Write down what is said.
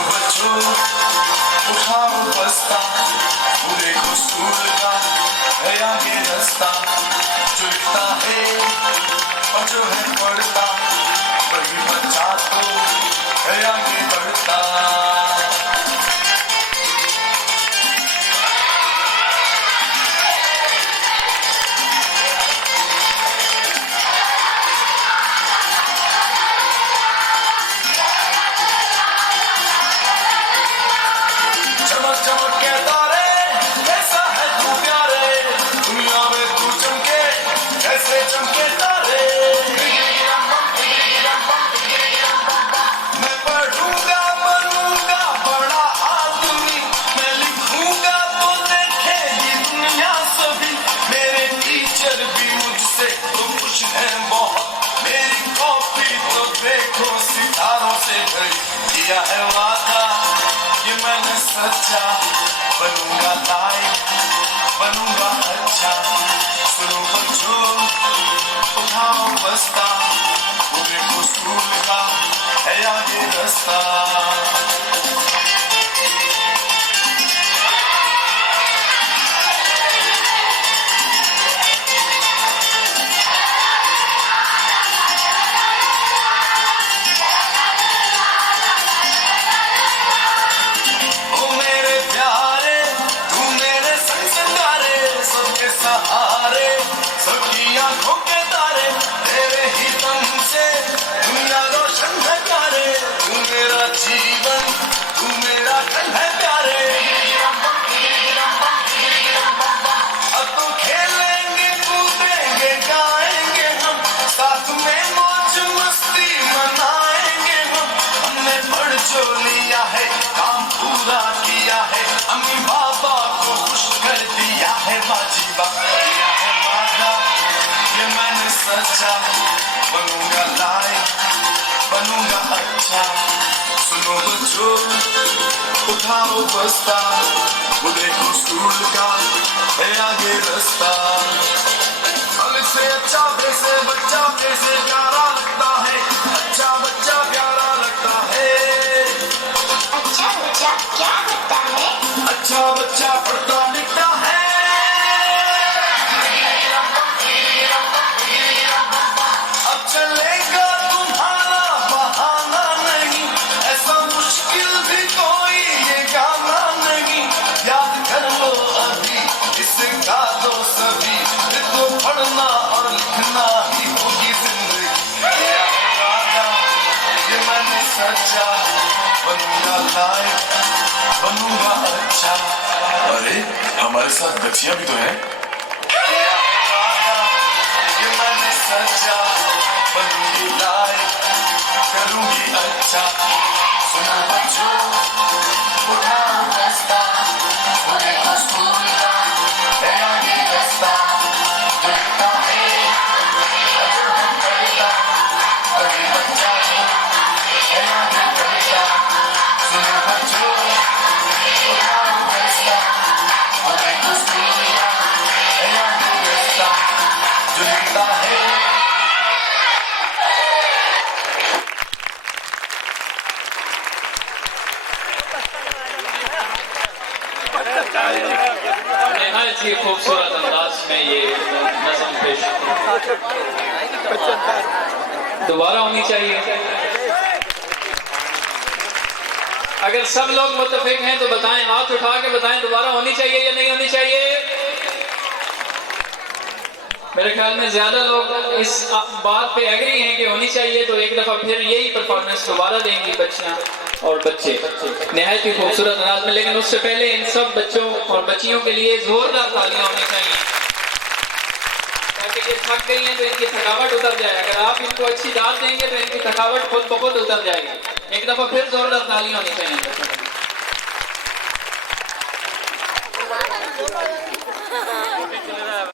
बच्चों उठाओ बस्ता, पूरे को स्कूल का है आगे रास्ता, जो लिखता है और जो है पढ़ता, वही बच्चा तो है आगे बढ़ता। किया है वादा कि मैंने सच्चा बनूंगा, लाइक बनूंगा अच्छा। सुनो बच्चों उठाओ बस्ता, पूरे को स्कूल का है आगे रास्ता। काम पूरा किया है, अम्मी बाबा को खुश कर दिया है, बाजीबा किया है वादा ये मैंने सच्चा बनूंगा, लाइक बनूंगा अच्छा। सुनो बच्चों उठाओ बस्ता, वो देखो स्कूल का है आगे रास्ता। अलग से अच्छा वैसे बच्चा कैसे प्यारा लगता है, अच्छा बच्चा प्यारा लगता है। अच्छा बच्चा क्या करता है? अच्छा बच्चा पढ़ता लिखता है। अब चलेगा तुम्हारा बहाना नहीं, ऐसा मुश्किल भी कोई ये गाना नहीं। याद कर लो अभी इसे गा दो सभी, तो पढ़ना और लिखना ही होगी जिंदगी। किया है वादा ये मैंने सच्चा बनूंगा, लाइक बनूंगा अच्छा। अरे हमारे साथ बच्चियां भी तो हैं। ये मैंने सच्चा बनूंगी, लाइक करूंगी अच्छा। सुनो बच्चों उठाओ बस्ता, पूरे को स्कूल का है आगे रास्ता। जो लिखता है और जो है पढ़ता, वही बच्चा है आगे बढ़ता। सुनो बच्चों उठाओ बस्ता, पूरे को स्कूल का है आगे रास्ता। जो लिखता है निहायत ही खूबसूरत अंदाज में ये नज़म पेश दोबारा होनी चाहिए। अगर सब लोग मुत्तफिक हैं तो बताएं, हाथ उठा के बताएं दोबारा होनी चाहिए या नहीं होनी चाहिए। मेरे ख्याल में ज्यादा लोग इस बात पे एग्री हैं कि होनी चाहिए, तो एक दफा फिर यही परफॉर्मेंस दोबारा देंगी बच्चियां और बच्चे निहायत ही खूबसूरत अंदाज में। लेकिन उससे पहले इन सब बच्चों और बच्चियों के लिए जोरदार तालियां होनी चाहिए, ताकि ये थक गई हैं तो इनकी थकावट उतर जाए। अगर आप इनको अच्छी दाद देंगे तो इनकी थकावट खुद ब खुद उतर जाएगी। एक दफा फिर जोरदार तालियां होनी चाहिए।